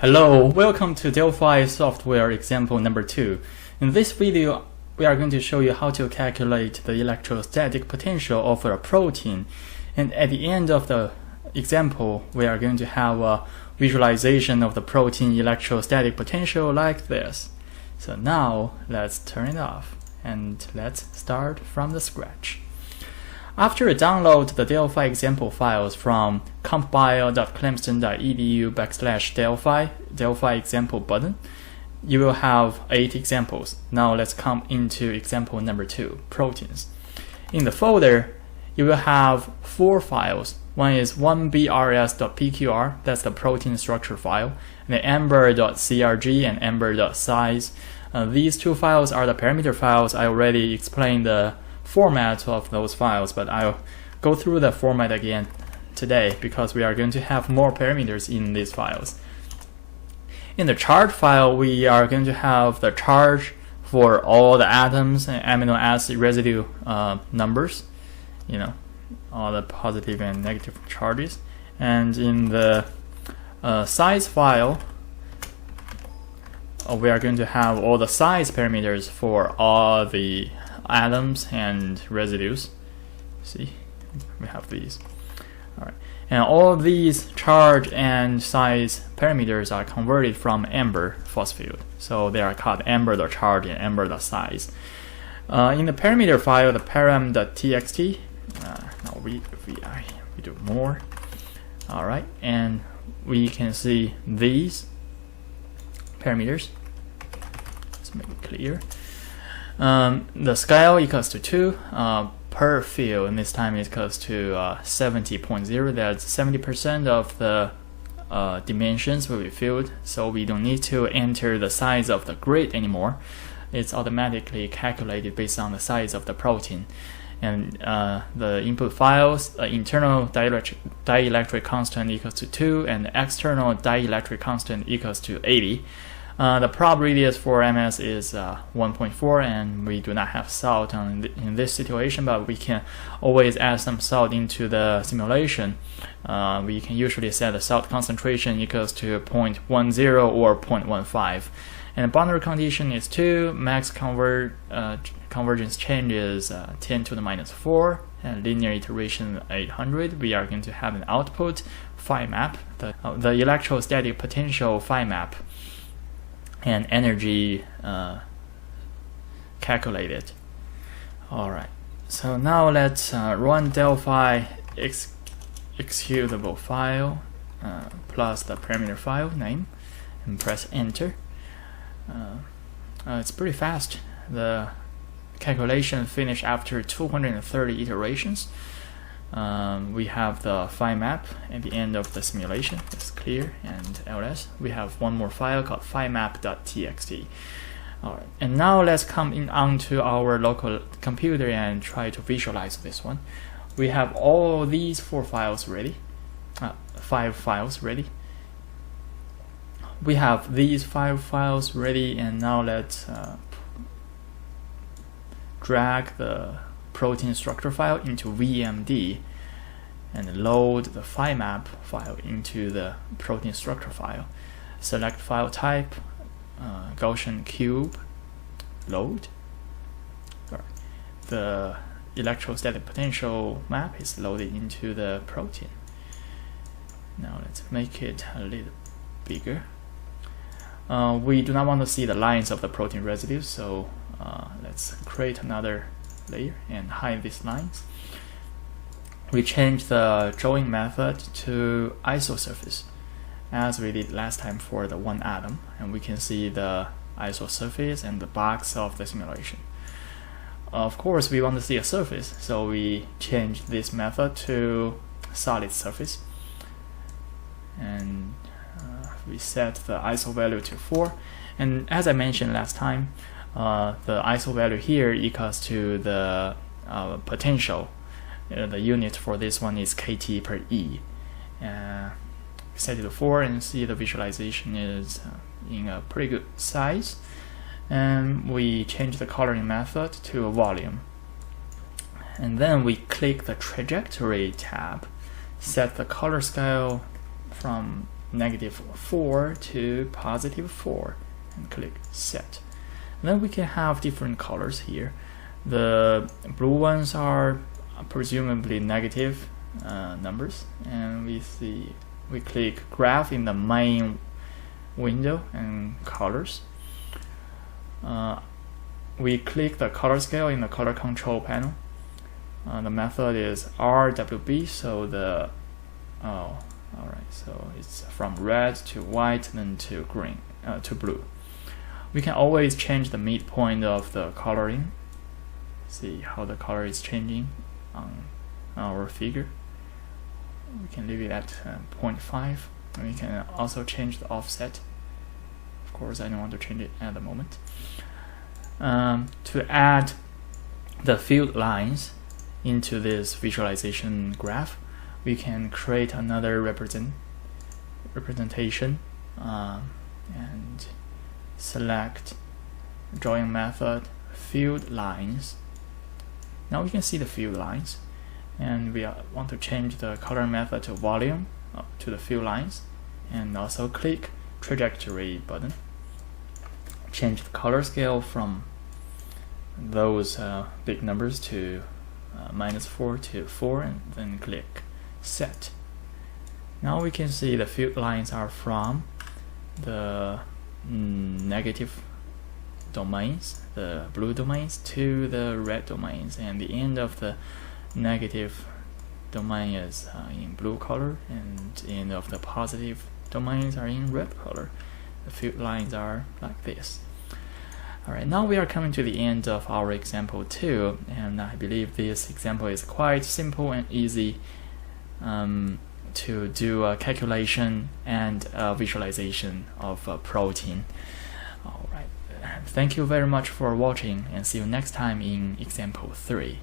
Hello, welcome to Delphi software example number 2. In this video, we are going to show you how to calculate the electrostatic potential of a protein. And at the end of the example, we are going to have a visualization of the protein electrostatic potential like this. So now, let's turn it off and let's start from the scratch. After you download the Delphi example files from compbio.clemson.edu/Delphi example button, you will have 8 examples. Now let's come into example number 2, proteins. In the folder, you will have 4 files. One is 1brs.pqr, that's the protein structure file, and the ember.crg and ember.size. These 2 files are the parameter files. I already explained the format of those files, but I'll go through the format again today because we are going to have more parameters in these files. In the charge file, we are going to have the charge for all the atoms and amino acid residue numbers, all the positive and negative charges. And in the size file, we are going to have all the size parameters for all the atoms and residues. See, we have these. All right, and all these charge and size parameters are converted from Ember force field, so they are called ember.charge and ember.size. In the parameter file, the param.txt, now we do more. All right, and we can see these parameters. Let's make it clear. The scale equals to 2 per field, and this time it equals to 70.0. That's 70% of the dimensions will be filled, so we don't need to enter the size of the grid anymore. It's automatically calculated based on the size of the protein. And the input files, internal dielectric constant equals to 2, and the external dielectric constant equals to 80. The prob radius for MS is 1.4, and we do not have salt in this situation, but we can always add some salt into the simulation. We can usually set the salt concentration equals to 0.10 or 0.15. And the boundary condition is 2, max convergence change is 10 to the minus 4, and linear iteration 800. We are going to have an output phi map, the electrostatic potential phi map, and energy calculated. Alright, so now let's run Delphi executable file plus the parameter file name and press enter. It's pretty fast. The calculation finished after 230 iterations. We have the phi map at the end of the simulation. It's clear and ls. We have one more file called phimap.txt. Alright, and now let's come in onto our local computer and try to visualize this one. We have all these 4 files ready, 5 files ready. We have these 5 files ready, and now let's drag the protein structure file into VMD and load the phi map file into the protein structure file. Select file type, Gaussian cube, load. Right. The electrostatic potential map is loaded into the protein. Now let's make it a little bigger. We do not want to see the lines of the protein residues, so let's create another layer and hide these lines. We change the drawing method to isosurface as we did last time for the one atom, and we can see the isosurface and the box of the simulation. Of course, we want to see a surface, so we change this method to solid surface, and we set the ISO value to 4. And as I mentioned last time, the ISO value here equals to the potential. The unit for this one is kT per E. Set it to 4 and see the visualization is in a pretty good size. And we change the coloring method to a volume. And then we click the trajectory tab, set the color scale from -4 to +4 and click set. And then we can have different colors here. The blue ones are presumably negative numbers, and we click graph in the main window and colors. We click the color scale in the color control panel. The method is RWB, so alright, so it's from red to white, then to green, to blue. We can always change the midpoint of the coloring. See how the color is changing on our figure. We can leave it at 0.5. We can also change the offset. Of course, I don't want to change it at the moment. To add the field lines into this visualization graph, we can create another representation and select drawing method field lines. Now we can see the field lines, and we want to change the color method to volume to the field lines, and also click trajectory button. Change the color scale from those big numbers to -4 to 4, and then click set. Now we can see the field lines are from the negative domains, the blue domains, to the red domains, and the end of the negative domain is in blue color, and the end of the positive domains are in red color. The field lines are like this. Alright, now we are coming to the end of our example 2, and I believe this example is quite simple and easy to do a calculation and a visualization of a protein. Alright, thank you very much for watching, and see you next time in example 3.